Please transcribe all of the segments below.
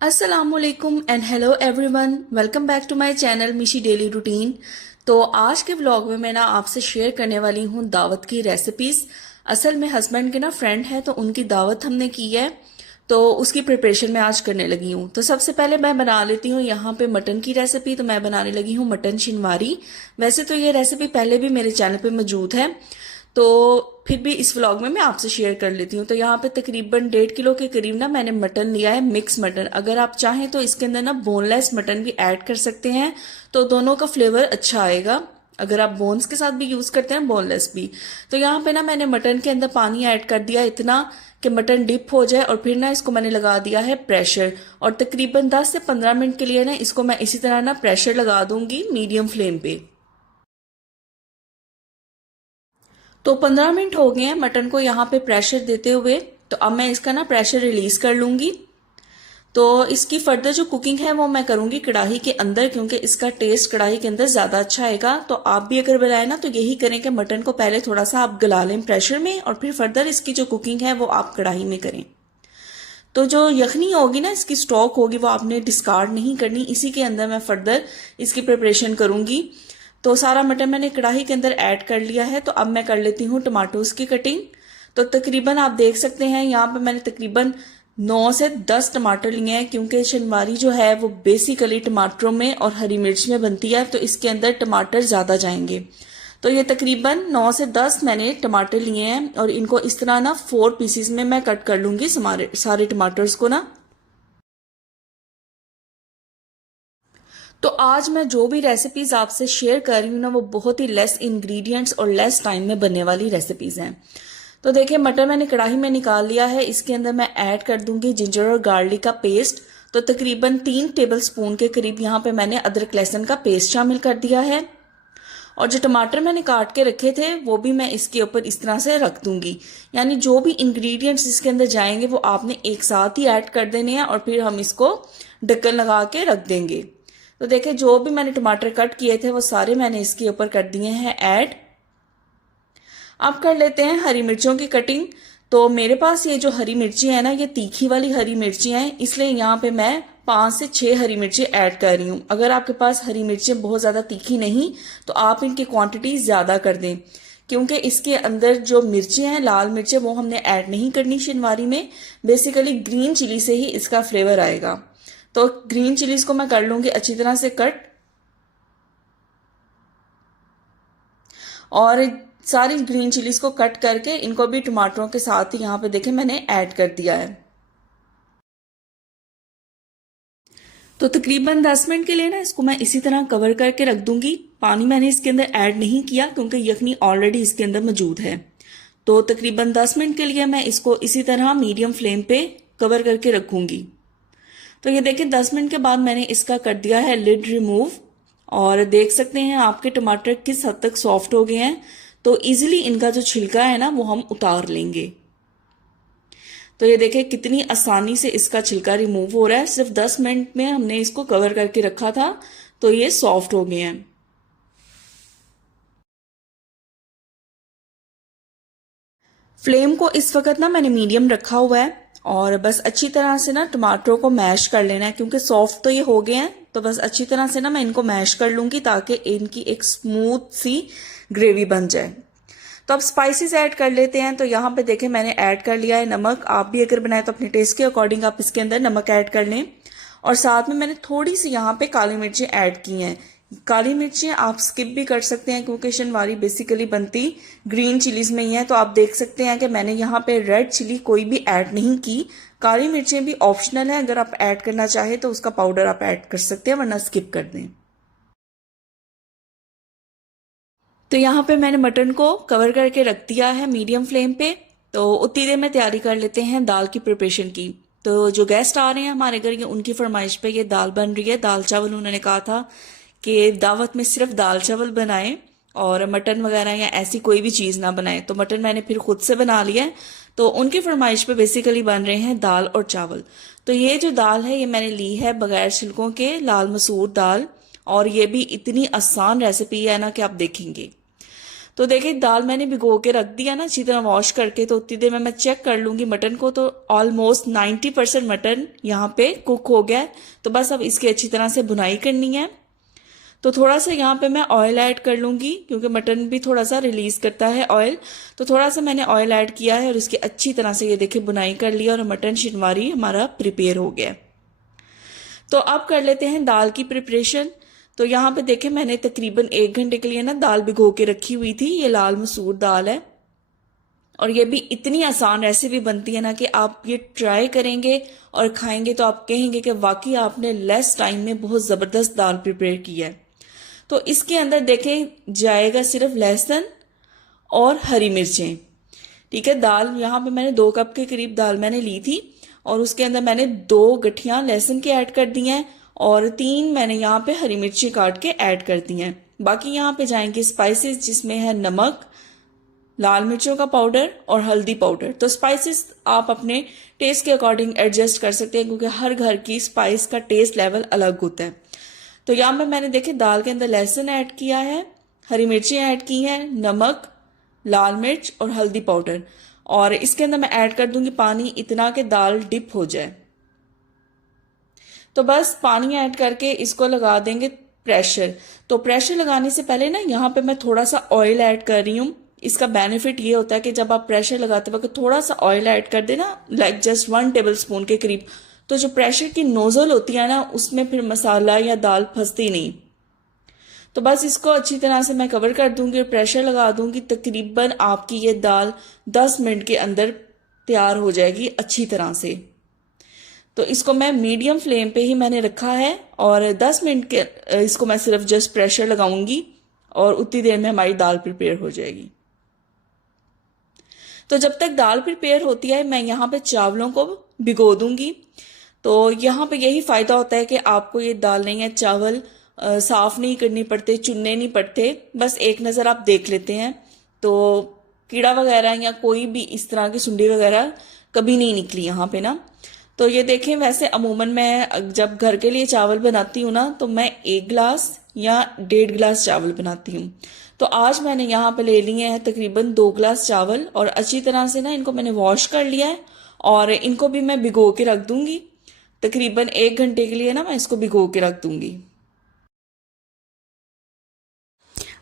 असलकुम and hello everyone, welcome back to my channel Mishi daily routine. तो आज के व्लॉग में मैं ना आपसे शेयर करने वाली हूँ दावत की रेसिपीज। असल में हस्बैंड के ना फ्रेंड है तो उनकी दावत हमने की है, तो उसकी प्रिपरेशन मैं आज करने लगी हूँ। तो सबसे पहले मैं बना लेती हूँ यहाँ पे मटन की रेसिपी। तो मैं बनाने लगी हूँ मटन शिनवारी। वैसे तो ये रेसिपी पहले भी मेरे चैनल पे मौजूद है, तो फिर भी इस व्लॉग में मैं आपसे शेयर कर लेती हूँ। तो यहाँ पे तकरीबन 1.5 किलो के करीब ना मैंने मटन लिया है, मिक्स मटन। अगर आप चाहें तो इसके अंदर ना बोनलेस मटन भी ऐड कर सकते हैं, तो दोनों का फ्लेवर अच्छा आएगा। अगर आप बोन्स के साथ भी यूज करते हैं, बोनलेस भी। तो यहाँ पे ना मैंने मटन के अंदर पानी ऐड कर दिया इतना कि मटन डिप हो जाए, और फिर ना इसको मैंने लगा दिया है प्रेशर। और तकरीबन 10 से 15 मिनट के लिए ना इसको मैं इसी तरह ना प्रेशर लगा दूंगी मीडियम फ्लेम पे। तो 15 मिनट हो गए हैं मटन को यहाँ पे प्रेशर देते हुए। तो अब मैं इसका ना प्रेशर रिलीज कर लूंगी। तो इसकी फर्दर जो कुकिंग है वो मैं करूंगी कढ़ाई के अंदर, क्योंकि इसका टेस्ट कढ़ाई के अंदर ज्यादा अच्छा आएगा। तो आप भी अगर बनाए ना तो यही करें कि मटन को पहले थोड़ा सा आप गला लें प्रेशर में, और फिर फर्दर इसकी जो कुकिंग है वो आप कढ़ाई में करें। तो जो यखनी होगी ना, इसकी स्टॉक होगी, वो आपने डिस्कार्ड नहीं करनी। इसी के अंदर मैं फर्दर इसकी प्रिपरेशन करूंगी। तो सारा मटन मैंने कढ़ाई के अंदर ऐड कर लिया है। तो अब मैं कर लेती हूँ टमाटोज की कटिंग। तो तकरीबन आप देख सकते हैं यहाँ पे मैंने तकरीबन 9 से 10 टमाटर लिए हैं, क्योंकि शनवारी जो है वो बेसिकली टमाटरों में और हरी मिर्च में बनती है, तो इसके अंदर टमाटर ज्यादा जाएंगे। तो ये तकरीबन 9 से 10 मैंने टमाटर लिए हैं, और इनको इस तरह ना 4 पीसीज में मैं कट कर लूंगी सारे टमाटर्स को ना। तो आज मैं जो भी रेसिपीज आपसे शेयर कर रही हूँ ना, वो बहुत ही लेस इंग्रेडिएंट्स और लेस टाइम में बनने वाली रेसिपीज हैं। तो देखिए मटर मैंने कढ़ाई में निकाल लिया है। इसके अंदर मैं ऐड कर दूंगी जिंजर और गार्लिक का पेस्ट। तो तकरीबन 3 टेबल स्पून के करीब यहाँ पे मैंने अदरक लहसुन का पेस्ट शामिल कर दिया है। और जो टमाटर मैंने काट के रखे थे वो भी मैं इसके ऊपर इस तरह से रख दूंगी। यानी जो भी इंग्रेडिएंट्स इसके अंदर जाएंगे वो आपने एक साथ ही ऐड कर देने हैं, और फिर हम इसको ढक्कन लगा के रख देंगे। तो देखिए जो भी मैंने टमाटर कट किए थे वो सारे मैंने इसके ऊपर कर दिए हैं ऐड। अब कर लेते हैं हरी मिर्चों की कटिंग। तो मेरे पास ये जो हरी मिर्ची है ना, ये तीखी वाली हरी मिर्ची हैं, इसलिए यहाँ पे मैं 5 से 6 हरी मिर्ची ऐड कर रही हूँ। अगर आपके पास हरी मिर्ची बहुत ज्यादा तीखी नहीं तो आप इनकी क्वांटिटी ज्यादा कर दें, क्योंकि इसके अंदर जो मिर्ची हैं लाल मिर्चें वो हमने ऐड नहीं करनी शिनवारी में। बेसिकली ग्रीन चिली से ही इसका फ्लेवर आएगा। तो ग्रीन चिलीज को मैं कर लूंगी अच्छी तरह से कट, और सारी ग्रीन चिलीज को कट करके इनको भी टमाटरों के साथ ही यहाँ पे देखें मैंने ऐड कर दिया है। तो तकरीबन 10 मिनट के लिए ना इसको मैं इसी तरह कवर करके रख दूंगी। पानी मैंने इसके अंदर ऐड नहीं किया, क्योंकि यखनी ऑलरेडी इसके अंदर मौजूद है। तो तकरीबन 10 मिनट के लिए मैं इसको इसी तरह मीडियम फ्लेम पे कवर करके रखूंगी। तो ये देखिए 10 मिनट के बाद मैंने इसका कर दिया है लिड रिमूव, और देख सकते हैं आपके टमाटर किस हद तक सॉफ्ट हो गए हैं। तो इजीली इनका जो छिलका है ना वो हम उतार लेंगे। तो ये देखिए कितनी आसानी से इसका छिलका रिमूव हो रहा है। सिर्फ 10 मिनट में हमने इसको कवर करके रखा था, तो ये सॉफ्ट हो गए हैं। फ्लेम को इस वक्त ना मैंने मीडियम रखा हुआ है, और बस अच्छी तरह से ना टमाटरों को मैश कर लेना है, क्योंकि सॉफ्ट तो ये हो गए हैं। तो बस अच्छी तरह से ना मैं इनको मैश कर लूंगी ताकि इनकी एक स्मूथ सी ग्रेवी बन जाए। तो अब स्पाइसेस ऐड कर लेते हैं। तो यहाँ पे देखें मैंने ऐड कर लिया है नमक। आप भी अगर बनाए तो अपने टेस्ट के अकॉर्डिंग आप इसके अंदर नमक ऐड कर लें। और साथ में मैंने थोड़ी सी यहाँ पे काली मिर्ची ऐड की हैं। काली मिर्ची आप स्किप भी कर सकते हैं, क्योंकि शनवारी बेसिकली बनती ग्रीन चिलीज में ही है। तो आप देख सकते हैं कि मैंने यहाँ पे रेड चिली कोई भी ऐड नहीं की। काली मिर्चें भी ऑप्शनल है, अगर आप ऐड करना चाहे तो उसका पाउडर आप ऐड कर सकते हैं, वरना स्किप कर दें। तो यहाँ पे मैंने मटन को कवर करके रख दिया है मीडियम फ्लेम पे। तो उतनी देर में तैयारी कर लेते हैं दाल की प्रिपरेशन की। तो जो गेस्ट आ रहे हैं हमारे घर, ये उनकी फरमाइश पे ये दाल बन रही है, दाल चावल। उन्होंने कहा था कि दावत में सिर्फ दाल चावल बनाएं और मटन वगैरह या ऐसी कोई भी चीज़ ना बनाएं। तो मटन मैंने फिर खुद से बना लिया है। तो उनकी फरमाइश पे बेसिकली बन रहे हैं दाल और चावल। तो ये जो दाल है ये मैंने ली है बगैर छिलकों के, लाल मसूर दाल। और ये भी इतनी आसान रेसिपी है ना कि आप देखेंगे। तो देखिए दाल मैंने भिगो के रख दिया ना अच्छी तरह वॉश करके, तो उतनी देर में मैं चेक कर लूंगी मटन को, तो ऑलमोस्ट 90% मटन यहाँ पे कुक हो गया है। तो बस अब इसकी अच्छी तरह से भुनाई करनी है। तो थोड़ा सा यहाँ पे मैं ऑयल ऐड कर लूंगी क्योंकि मटन भी थोड़ा सा रिलीज करता है ऑयल। तो थोड़ा सा मैंने ऑयल ऐड किया है और इसकी अच्छी तरह से ये देखिए भुनाई कर लिया और मटन शिनवारी हमारा प्रिपेयर हो गया। तो अब कर लेते हैं दाल की प्रिपरेशन। तो यहाँ पे देखें मैंने तकरीबन 1 घंटे के लिए ना दाल भिगो के रखी हुई थी। ये लाल मसूर दाल है और ये भी इतनी आसान रेसिपी बनती है ना कि आप ये ट्राई करेंगे और खाएंगे तो आप कहेंगे कि वाकई आपने लेस टाइम में बहुत ज़बरदस्त दाल प्रिपेयर की है। तो इसके अंदर देखें जाएगा सिर्फ लहसुन और हरी मिर्चें। ठीक है, दाल यहाँ पे मैंने 2 कप के करीब दाल मैंने ली थी और उसके अंदर मैंने 2 गठियां लहसुन के ऐड कर दी हैं और 3 मैंने यहाँ पे हरी मिर्ची काट के ऐड कर दी हैं। बाकी यहाँ पे जाएंगे स्पाइसेस जिसमें है नमक, लाल मिर्चों का पाउडर और हल्दी पाउडर। तो स्पाइसेस आप अपने टेस्ट के अकॉर्डिंग एडजस्ट कर सकते हैं क्योंकि हर घर की स्पाइस का टेस्ट लेवल अलग होता है। तो यहाँ पे मैंने देखे दाल के अंदर लहसुन ऐड किया है, हरी मिर्ची ऐड की है, नमक, लाल मिर्च और हल्दी पाउडर, और इसके अंदर मैं ऐड कर दूंगी पानी इतना कि दाल डिप हो जाए। तो बस पानी ऐड करके इसको लगा देंगे प्रेशर। तो प्रेशर लगाने से पहले ना यहाँ पे मैं थोड़ा सा ऑयल ऐड कर रही हूँ। इसका बेनिफिट ये होता है कि जब आप प्रेशर लगाते वक्त थोड़ा सा ऑयल ऐड कर देना, लाइक जस्ट 1 टेबल स्पून के करीब, तो जो प्रेशर की नोजल होती है ना उसमें फिर मसाला या दाल फंसती नहीं। तो बस इसको अच्छी तरह से मैं कवर कर दूंगी और प्रेशर लगा दूंगी। तकरीबन आपकी ये दाल 10 मिनट के अंदर तैयार हो जाएगी अच्छी तरह से। तो इसको मैं मीडियम फ्लेम पे ही मैंने रखा है और 10 मिनट के इसको मैं सिर्फ जस्ट प्रेशर लगाऊंगी और उतनी देर में हमारी दाल प्रिपेयर हो जाएगी। तो जब तक दाल प्रिपेयर होती है मैं यहाँ पे चावलों को भिगो दूंगी। तो यहाँ पे यही फायदा होता है कि आपको ये दाल नहीं है चावल साफ नहीं करनी पड़ते, चुनने नहीं पड़ते, बस एक नज़र आप देख लेते हैं तो कीड़ा वगैरह या कोई भी इस तरह की सुंडी वगैरह कभी नहीं निकली यहाँ पे ना। तो ये देखें, वैसे अमूमन मैं जब घर के लिए चावल बनाती हूँ ना तो मैं 1 गिलास या 1.5 गिलास चावल बनाती हूँ। तो आज मैंने यहाँ पे ले लिए हैं तकरीबन 2 गिलास चावल और अच्छी तरह से ना इनको मैंने वॉश कर लिया है और इनको भी मैं भिगो के रख दूंगी। तकरीबन 1 घंटे के लिए ना मैं इसको भिगो के रख दूंगी।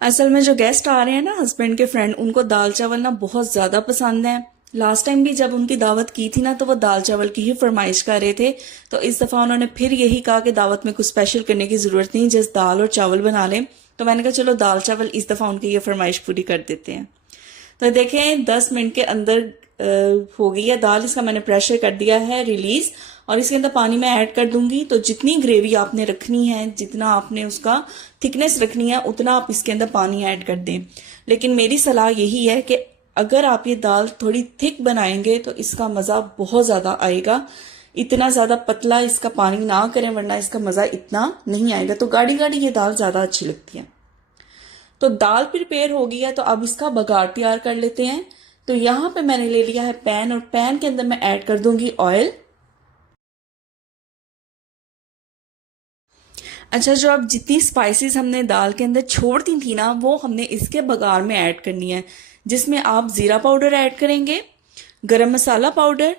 असल में जो गेस्ट आ रहे हैं ना हस्बैंड के फ्रेंड, उनको दाल चावल ना बहुत ज़्यादा पसंद है। लास्ट टाइम भी जब उनकी दावत की थी ना तो वो दाल चावल की ही फरमाइश कर रहे थे। तो इस दफ़ा उन्होंने फिर यही कहा कि दावत में कुछ स्पेशल करने की ज़रूरत नहीं, जस्ट दाल और चावल बना लें। तो मैंने कहा चलो दाल चावल इस दफ़ा उनकी ये फरमाइश पूरी कर देते हैं। तो देखें 10 मिनट के अंदर हो गई है दाल। इसका मैंने प्रेशर कर दिया है रिलीज और इसके अंदर पानी मैं ऐड कर दूंगी। तो जितनी ग्रेवी आपने रखनी है, जितना आपने उसका थिकनेस रखनी है, उतना आप इसके अंदर पानी ऐड कर दें। लेकिन मेरी सलाह यही है कि अगर आप ये दाल थोड़ी थिक बनाएंगे तो इसका मज़ा बहुत ज़्यादा आएगा। इतना ज़्यादा पतला इसका पानी ना करें वरना इसका मज़ा इतना नहीं आएगा। तो गाढ़ी गाढ़ी ये दाल ज़्यादा अच्छी लगती है। तो दाल प्रिपेयर हो गई है तो अब इसका बघार तैयार कर लेते हैं। तो यहाँ पे मैंने ले लिया है पैन और पैन के अंदर मैं ऐड कर दूंगी ऑयल। अच्छा, जो अब जितनी स्पाइसेस हमने दाल के अंदर छोड़ दी थी ना वो हमने इसके बघार में ऐड करनी है, जिसमें आप जीरा पाउडर ऐड करेंगे, गरम मसाला पाउडर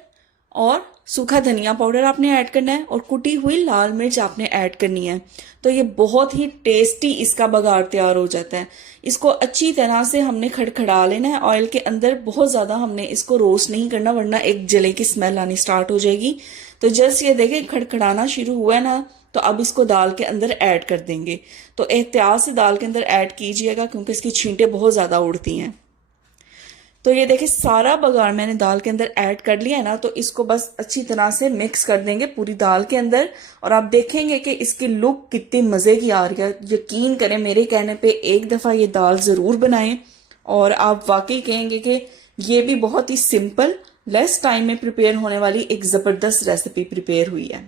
और सूखा धनिया पाउडर आपने ऐड करना है और कुटी हुई लाल मिर्च आपने ऐड करनी है। तो ये बहुत ही टेस्टी इसका बघार तैयार हो जाता है। इसको अच्छी तरह से हमने खड़खड़ा लेना है ऑयल के अंदर। बहुत ज़्यादा हमने इसको रोस्ट नहीं करना वरना एक जले की स्मेल आनी स्टार्ट हो जाएगी। तो जस्ट ये देखें खड़खड़ाना शुरू हुआ है ना, तो अब इसको दाल के अंदर ऐड कर देंगे। तो एहतियात से दाल के अंदर ऐड कीजिएगा क्योंकि इसकी छींटें बहुत ज़्यादा उड़ती हैं। तो ये देखिए सारा बघार मैंने दाल के अंदर ऐड कर लिया है ना, तो इसको बस अच्छी तरह से मिक्स कर देंगे पूरी दाल के अंदर और आप देखेंगे कि इसकी लुक कितनी मज़े की आ रही है। यकीन करें मेरे कहने पे एक दफ़ा ये दाल ज़रूर बनाएं और आप वाकई कहेंगे कि ये भी बहुत ही सिंपल लेस टाइम में प्रिपेयर होने वाली एक ज़बरदस्त रेसिपी प्रिपेयर हुई है।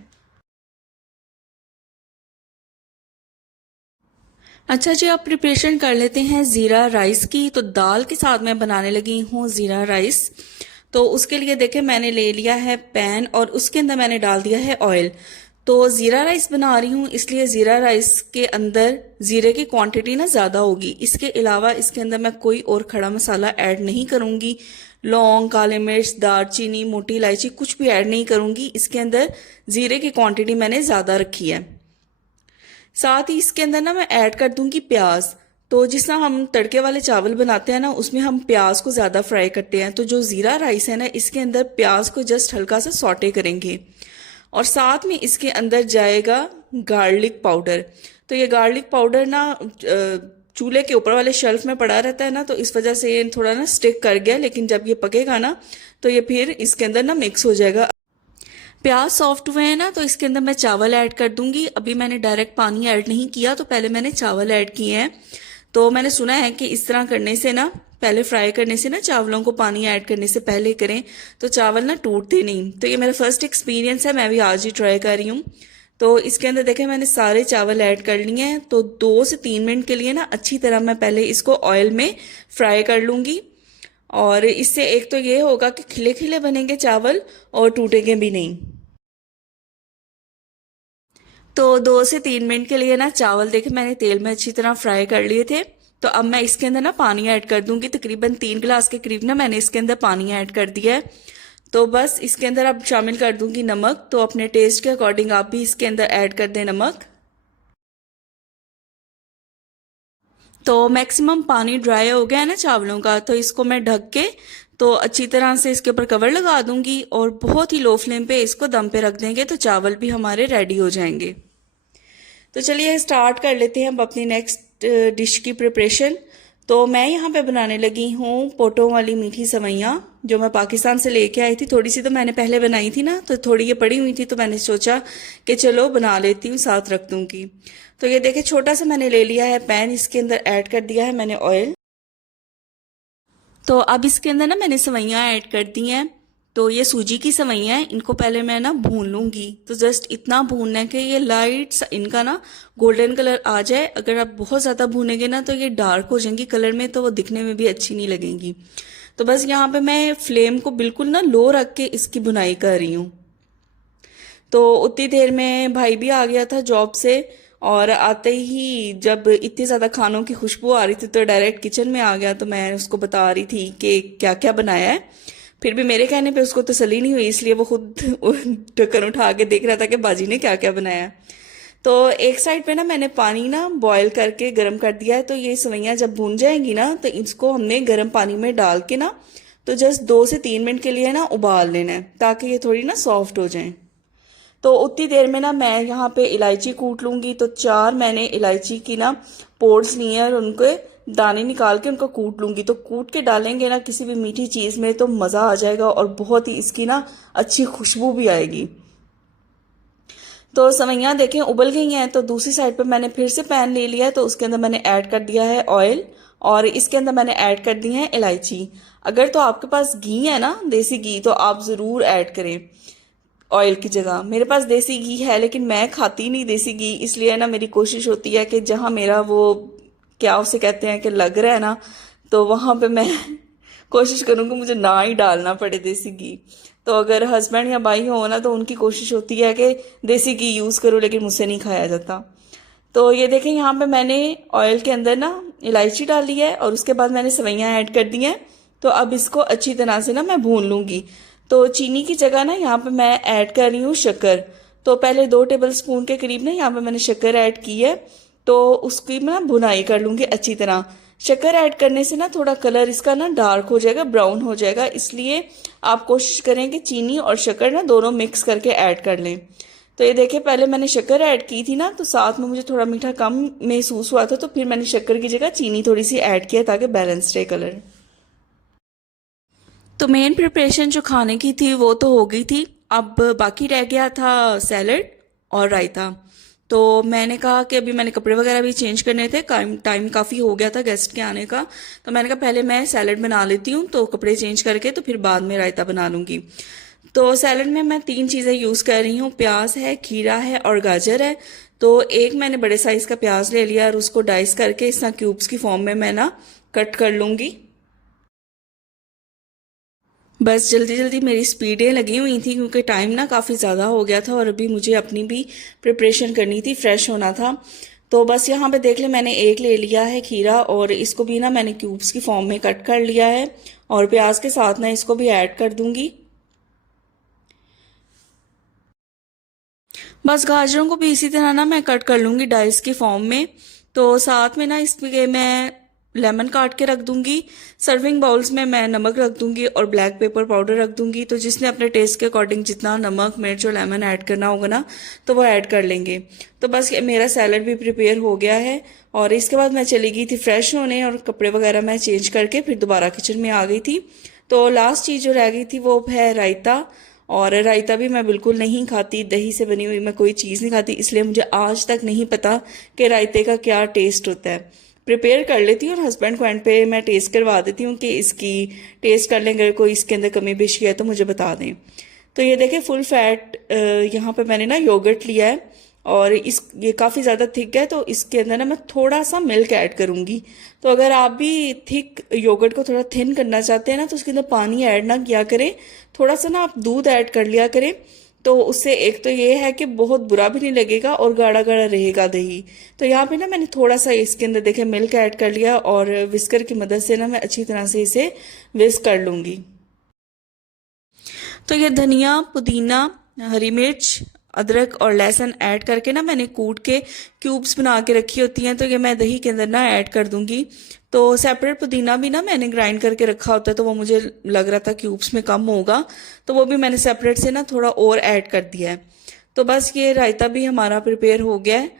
अच्छा जी, आप प्रिपरेशन कर लेते हैं ज़ीरा राइस की। तो दाल के साथ मैं बनाने लगी हूँ ज़ीरा राइस। तो उसके लिए देखें मैंने ले लिया है पैन और उसके अंदर मैंने डाल दिया है ऑयल। तो ज़ीरा राइस बना रही हूँ, इसलिए ज़ीरा राइस के अंदर ज़ीरे की क्वांटिटी ना ज़्यादा होगी। इसके अलावा इसके अंदर मैं कोई और खड़ा मसाला ऐड नहीं करूँगी। लौंग, काले मिर्च, दालचीनी, मोटी इलायची कुछ भी ऐड नहीं करूँगी। इसके अंदर ज़ीरे की क्वांटिटी मैंने ज़्यादा रखी है। साथ ही इसके अंदर ना मैं ऐड कर दूंगी प्याज। तो जिस तरह हम तड़के वाले चावल बनाते हैं ना, उसमें हम प्याज को ज़्यादा फ्राई करते हैं। तो जो ज़ीरा राइस है ना, इसके अंदर प्याज को जस्ट हल्का सा सॉटे करेंगे। और साथ में इसके अंदर जाएगा गार्लिक पाउडर। तो ये गार्लिक पाउडर ना चूल्हे के ऊपर वाले शेल्फ में पड़ा रहता है ना, तो इस वजह से ये थोड़ा ना स्टिक कर गया, लेकिन जब ये पकेगा ना तो ये फिर इसके अंदर ना मिक्स हो जाएगा। प्याज सॉफ्ट हुए हैं ना, तो इसके अंदर मैं चावल ऐड कर दूंगी। अभी मैंने डायरेक्ट पानी ऐड नहीं किया, तो पहले मैंने चावल ऐड किए हैं। तो मैंने सुना है कि इस तरह करने से ना, पहले फ्राई करने से ना, चावलों को पानी ऐड करने से पहले करें तो चावल ना टूटते नहीं। तो ये मेरा फर्स्ट एक्सपीरियंस है, मैं भी आज ही ट्राई कर रही हूँ। तो इसके अंदर देखें मैंने सारे चावल ऐड कर लिए हैं। तो 2 से 3 मिनट के लिए ना अच्छी तरह मैं पहले इसको ऑयल में फ्राई कर लूंगी। और इससे एक तो ये होगा कि खिले खिले बनेंगे चावल और टूटेंगे भी नहीं। तो 2 से 3 मिनट के लिए ना चावल देखे मैंने तेल में अच्छी तरह फ्राई कर लिए थे। तो अब मैं इसके अंदर ना पानी ऐड कर दूंगी। तकरीबन 3 गिलास के करीब ना मैंने इसके अंदर पानी ऐड कर दिया है। तो बस इसके अंदर अब शामिल कर दूंगी नमक। तो अपने टेस्ट के अकॉर्डिंग आप भी इसके अंदर ऐड कर दें नमक। तो मैक्सिमम पानी ड्राई हो गया है ना चावलों का, तो इसको मैं ढक के तो अच्छी तरह से इसके ऊपर कवर लगा दूंगी और बहुत ही लो फ्लेम पे इसको दम पे रख देंगे, तो चावल भी हमारे रेडी हो जाएंगे। तो चलिए स्टार्ट कर लेते हैं अब अपनी नेक्स्ट डिश की प्रिपरेशन। तो मैं यहाँ पे बनाने लगी हूँ पोटों वाली मीठी सवैयाँ, जो मैं पाकिस्तान से लेके आई थी। थोड़ी सी तो मैंने पहले बनाई थी ना, तो थोड़ी ये पड़ी हुई थी, तो मैंने सोचा कि चलो बना लेती हूँ, साथ रख दूंगी। तो ये देखे छोटा सा मैंने ले लिया है पैन, इसके अंदर ऐड कर दिया है मैंने ऑयल। तो अब इसके अंदर ना मैंने सवैयाँ ऐड कर दी हैं। तो ये सूजी की सवैयाँ हैं, इनको पहले मैं ना भून लूंगी। तो जस्ट इतना भूनना है कि ये लाइट सा इनका ना गोल्डन कलर आ जाए। अगर आप बहुत ज़्यादा भूनेंगे ना तो ये डार्क हो जाएंगी कलर में, तो वो दिखने में भी अच्छी नहीं लगेंगी। तो बस यहाँ पे मैं फ्लेम को बिल्कुल ना लो रख के इसकी बुनाई कर रही हूँ। तो उतनी देर में भाई भी आ गया था जॉब से, और आते ही जब इतनी ज़्यादा खानों की खुशबू आ रही थी तो डायरेक्ट किचन में आ गया। तो मैं उसको बता रही थी कि क्या क्या बनाया है। फिर भी मेरे कहने पे उसको तसल्ली नहीं हुई, इसलिए वो खुद ढक्कन उठा के देख रहा था कि बाजी ने क्या क्या बनाया है। तो एक साइड पे ना मैंने पानी ना बॉयल करके गर्म कर दिया है। तो ये सवैयाँ जब भून जाएंगी ना, तो इसको हमने गर्म पानी में डाल के ना तो जस्ट 2 से 3 मिनट के लिए ना उबाल लेना है, ताकि ये थोड़ी ना सॉफ्ट हो जाए। तो उतनी देर में ना मैं यहाँ पे इलायची कूट लूंगी। तो 4 मैंने इलायची की ना पोड्स लिए हैं और उनके दाने निकाल के उनको कूट लूंगी। तो कूट के डालेंगे ना किसी भी मीठी चीज में तो मजा आ जाएगा और बहुत ही इसकी ना अच्छी खुशबू भी आएगी। तो सवैयाँ देखें उबल गई हैं। तो दूसरी साइड पे मैंने फिर से पैन ले लिया है, तो उसके अंदर मैंने ऐड कर दिया है ऑयल, और इसके अंदर मैंने ऐड कर दी है इलायची। अगर तो आपके पास घी है ना, देसी घी, तो आप जरूर ऐड करें ऑयल की जगह। मेरे पास देसी घी है, लेकिन मैं खाती नहीं देसी घी, इसलिए ना मेरी कोशिश होती है कि जहाँ मेरा वो क्या उसे कहते हैं कि लग रहा है ना, तो वहां पे मैं कोशिश करूंगी मुझे ना ही डालना पड़े देसी घी। तो अगर हस्बैंड या भाई हो ना, तो उनकी कोशिश होती है कि देसी घी यूज करो, लेकिन मुझसे नहीं खाया जाता। तो ये देखें यहाँ पे मैंने ऑयल के अंदर ना इलायची डाली है और उसके बाद मैंने सवैयाँ ऐड कर दी हैं। तो अब इसको अच्छी तरह से ना मैं भून लूंगी। तो चीनी की जगह ना यहाँ पे मैं ऐड कर रही हूँ शक्कर। तो पहले 2 टेबल स्पून के करीब ना यहाँ पे मैंने शक्कर ऐड की है। तो उसकी मैं भुनाई कर लूंगी अच्छी तरह। शक्कर ऐड करने से ना थोड़ा कलर इसका ना डार्क हो जाएगा, ब्राउन हो जाएगा, इसलिए आप कोशिश करें कि चीनी और शक्कर ना दोनों मिक्स करके ऐड कर लें। तो ये देखिए पहले मैंने शक्कर ऐड की थी ना, तो साथ में मुझे थोड़ा मीठा कम महसूस हुआ था, तो फिर मैंने शक्कर की जगह चीनी थोड़ी सी ऐड किया ताकि बैलेंस रहे कलर। तो मेन प्रिपरेशन जो खाने की थी वो तो हो गई थी। अब बाकी रह गया था सैलड और रायता। तो मैंने कहा कि अभी मैंने कपड़े वगैरह भी चेंज करने थे, टाइम काफ़ी हो गया था गेस्ट के आने का। तो मैंने कहा पहले मैं सैलड बना लेती हूँ, तो कपड़े चेंज करके तो फिर बाद में रायता बना लूँगी। तो सैलड में मैं 3 चीज़ें यूज़ कर रही हूँ, प्याज है, खीरा है और गाजर है। तो एक मैंने बड़े साइज़ का प्याज ले लिया और उसको डाइस करके इस तरह क्यूब्स की फॉर्म में मैं ना कट कर लूँगी। बस जल्दी जल्दी मेरी स्पीडें लगी हुई थी क्योंकि टाइम ना काफ़ी ज़्यादा हो गया था और अभी मुझे अपनी भी प्रिपरेशन करनी थी, फ्रेश होना था। तो बस यहाँ पे देख ले, मैंने एक ले लिया है खीरा और इसको भी ना मैंने क्यूब्स की फॉर्म में कट कर लिया है और प्याज के साथ ना इसको भी ऐड कर दूंगी। बस गाजरों को भी इसी तरह ना मैं कट कर लूंगी डाइस की फॉर्म में। तो साथ में ना इसमें मैं लेमन काट के रख दूंगी। सर्विंग बाउल्स में मैं नमक रख दूंगी और ब्लैक पेपर पाउडर रख दूंगी। तो जिसने अपने टेस्ट के अकॉर्डिंग जितना नमक, मिर्च और लेमन ऐड करना होगा ना तो वो ऐड कर लेंगे। तो बस मेरा सैलड भी प्रिपेयर हो गया है और इसके बाद मैं चली गई थी फ्रेश होने और कपड़े वगैरह मैं चेंज करके फिर दोबारा किचन में आ गई थी। तो लास्ट चीज़ जो रह गई थी वो है रायता। और रायता भी मैं बिल्कुल नहीं खाती, दही से बनी हुई मैं कोई चीज़ नहीं खाती, इसलिए मुझे आज तक नहीं पता कि रायते का क्या टेस्ट होता है। प्रिपेयर कर लेती हूँ और हस्बैंड को एंड पे मैं टेस्ट करवा देती हूँ कि इसकी टेस्ट कर लेंगे, अगर कोई इसके अंदर कमी पेशी है तो मुझे बता दें। तो ये देखें फुल फैट यहाँ पे मैंने ना योगर्ट लिया है और ये काफ़ी ज़्यादा थिक है तो इसके अंदर ना मैं थोड़ा सा मिल्क ऐड करूँगी। तो अगर आप भी थिक योगर्ट को थोड़ा थिन करना चाहते हैं ना तो उसके अंदर पानी ऐड ना किया करें, थोड़ा सा ना आप दूध ऐड कर लिया करें। तो उससे एक तो ये है कि बहुत बुरा भी नहीं लगेगा और गाढ़ा गाढ़ा रहेगा दही। तो यहाँ पे ना मैंने थोड़ा सा इसके अंदर देखे मिल्क ऐड कर लिया और विस्कर की मदद से ना मैं अच्छी तरह से इसे विस्क कर लूँगी। तो ये धनिया, पुदीना, हरी मिर्च, अदरक और लहसुन ऐड करके ना मैंने कूट के क्यूब्स बना के रखी होती हैं, तो ये मैं दही के अंदर ना ऐड कर दूंगी। तो सेपरेट पुदीना भी ना मैंने ग्राइंड करके रखा होता है तो वो मुझे लग रहा था क्यूब्स में कम होगा, तो वो भी मैंने सेपरेट से ना थोड़ा और ऐड कर दिया है। तो बस ये रायता भी हमारा प्रिपेयर हो गया है।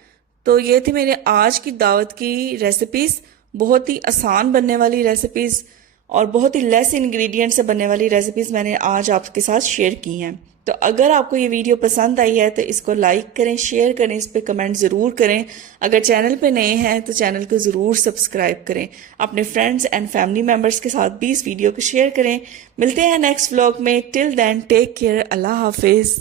तो ये थी मेरे आज की दावत की रेसिपीज़, बहुत ही आसान बनने वाली रेसिपीज़ और बहुत ही लेस इंग्रेडिएंट से बनने वाली रेसिपीज़ मैंने आज आपके साथ शेयर की हैं। तो अगर आपको ये वीडियो पसंद आई है तो इसको लाइक करें, शेयर करें, इस पर कमेंट ज़रूर करें। अगर चैनल पे नए हैं तो चैनल को ज़रूर सब्सक्राइब करें। अपने फ्रेंड्स एंड फैमिली मेम्बर्स के साथ भी इस वीडियो को शेयर करें। मिलते हैं नेक्स्ट व्लॉग में। टिल देन टेक केयर, अल्लाह हाफिज़।